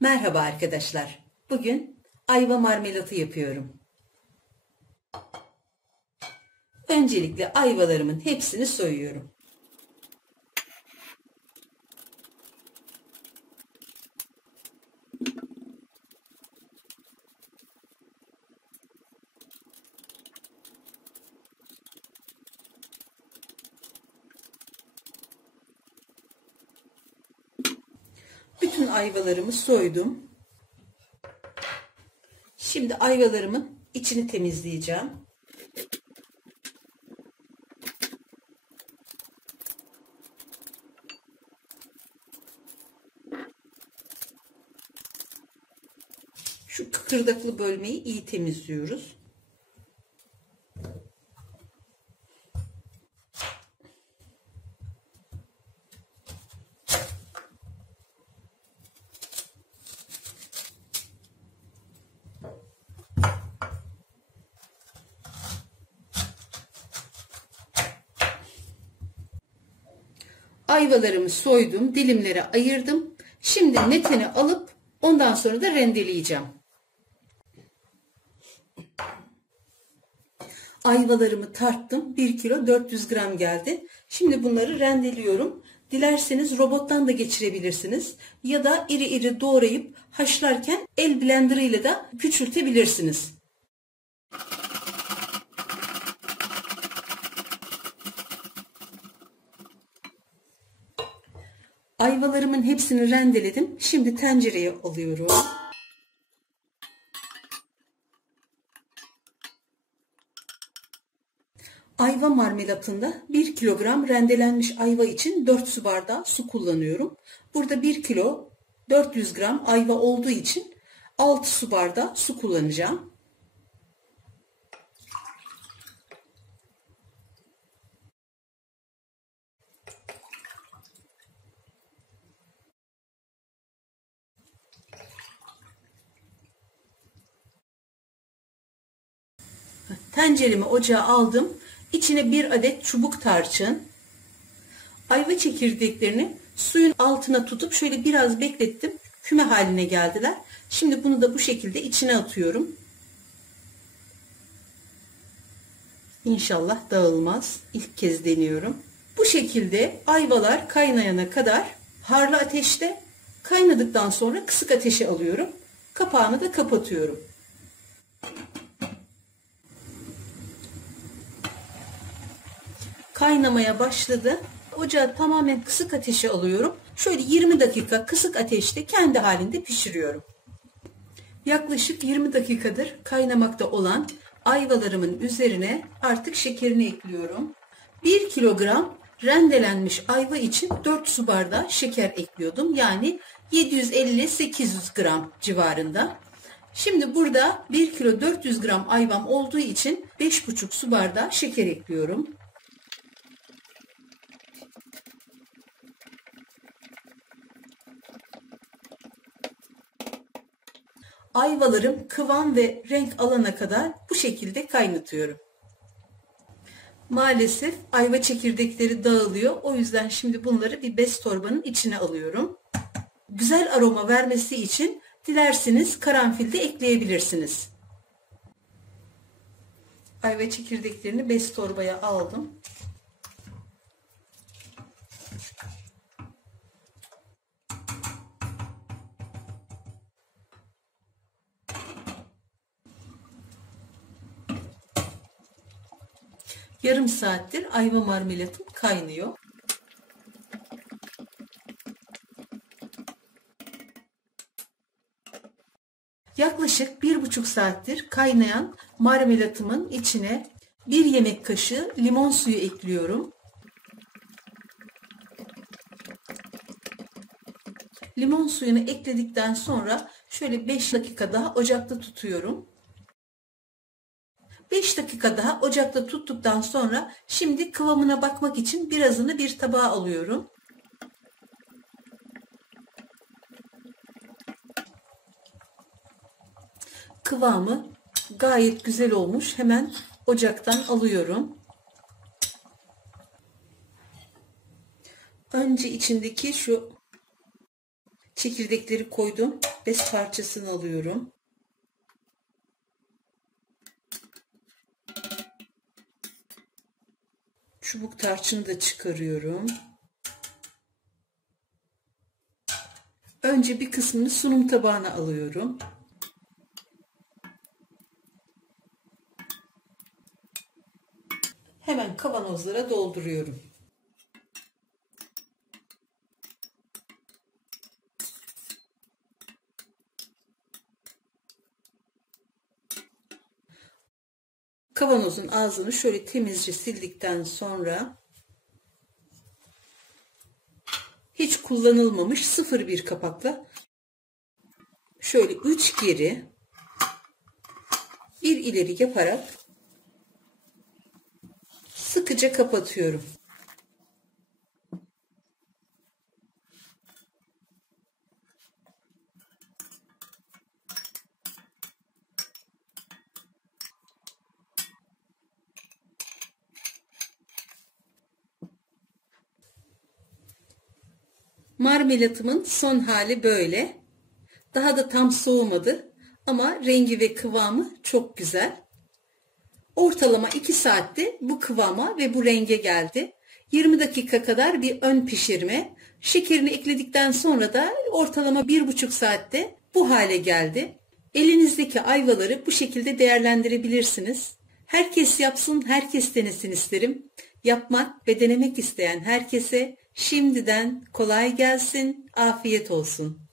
Merhaba arkadaşlar. Bugün ayva marmelatı yapıyorum. Öncelikle ayvalarımın hepsini soyuyorum. Bütün ayvalarımı soydum. Şimdi ayvalarımın içini temizleyeceğim. Şu kıkırdaklı bölmeyi iyi temizliyoruz. Ayvalarımı soydum, dilimlere ayırdım. Şimdi netini alıp ondan sonra da rendeleyeceğim. Ayvalarımı tarttım. 1 kilo 400 gram geldi. Şimdi bunları rendeliyorum. Dilerseniz robottan da geçirebilirsiniz. Ya da iri iri doğrayıp haşlarken el blenderı ile de küçültebilirsiniz. Ayvalarımın hepsini rendeledim. Şimdi tencereye alıyorum. Ayva marmelatında 1 kilogram rendelenmiş ayva için 4 su bardağı su kullanıyorum. Burada 1 kilo 400 gram ayva olduğu için 6 su bardağı su kullanacağım. Tenceremi ocağa aldım. İçine 1 adet çubuk tarçın, ayva çekirdeklerini suyun altına tutup şöyle biraz beklettim. Küme haline geldiler. Şimdi bunu da bu şekilde içine atıyorum. İnşallah dağılmaz. İlk kez deniyorum. Bu şekilde ayvalar kaynayana kadar harlı ateşte, kaynadıktan sonra kısık ateşe alıyorum. Kapağını da kapatıyorum. Kaynamaya başladı. Ocağı tamamen kısık ateşe alıyorum. Şöyle 20 dakika kısık ateşte kendi halinde pişiriyorum. Yaklaşık 20 dakikadır kaynamakta olan ayvalarımın üzerine artık şekerini ekliyorum. 1 kilogram rendelenmiş ayva için 4 su bardağı şeker ekliyordum. Yani 750-800 gram civarında. Şimdi burada 1 kilo 400 gram ayvam olduğu için 5,5 su bardağı şeker ekliyorum. Ayvalarım kıvam ve renk alana kadar bu şekilde kaynatıyorum. Maalesef ayva çekirdekleri dağılıyor. O yüzden şimdi bunları bir bez torbanın içine alıyorum. Güzel aroma vermesi için dilerseniz karanfil de ekleyebilirsiniz. Ayva çekirdeklerini bez torbaya aldım. Yarım saattir ayva marmelatım kaynıyor. Yaklaşık 1,5 saattir kaynayan marmelatımın içine 1 yemek kaşığı limon suyu ekliyorum. Limon suyunu ekledikten sonra şöyle 5 dakika daha ocakta tutuyorum. 5 dakika daha ocakta tuttuktan sonra şimdi kıvamına bakmak için birazını bir tabağa alıyorum. Kıvamı gayet güzel olmuş. Hemen ocaktan alıyorum. Önce içindeki şu Çekirdekleri koydum. Bez parçasını alıyorum. Çubuk tarçını da çıkarıyorum. Önce bir kısmını sunum tabağına alıyorum. Hemen kavanozlara dolduruyorum. Kavanozun ağzını şöyle temizce sildikten sonra hiç kullanılmamış 0,1 kapakla şöyle 3 geri 1 ileri yaparak sıkıca kapatıyorum. Marmelatımın son hali böyle. Daha da tam soğumadı ama rengi ve kıvamı çok güzel. Ortalama 2 saatte bu kıvama ve bu renge geldi. 20 dakika kadar bir ön pişirme. Şekerini ekledikten sonra da ortalama 1,5 saatte bu hale geldi. Elinizdeki ayvaları bu şekilde değerlendirebilirsiniz. Herkes yapsın, herkes denesin isterim. Yapmak ve denemek isteyen herkese şimdiden kolay gelsin, afiyet olsun.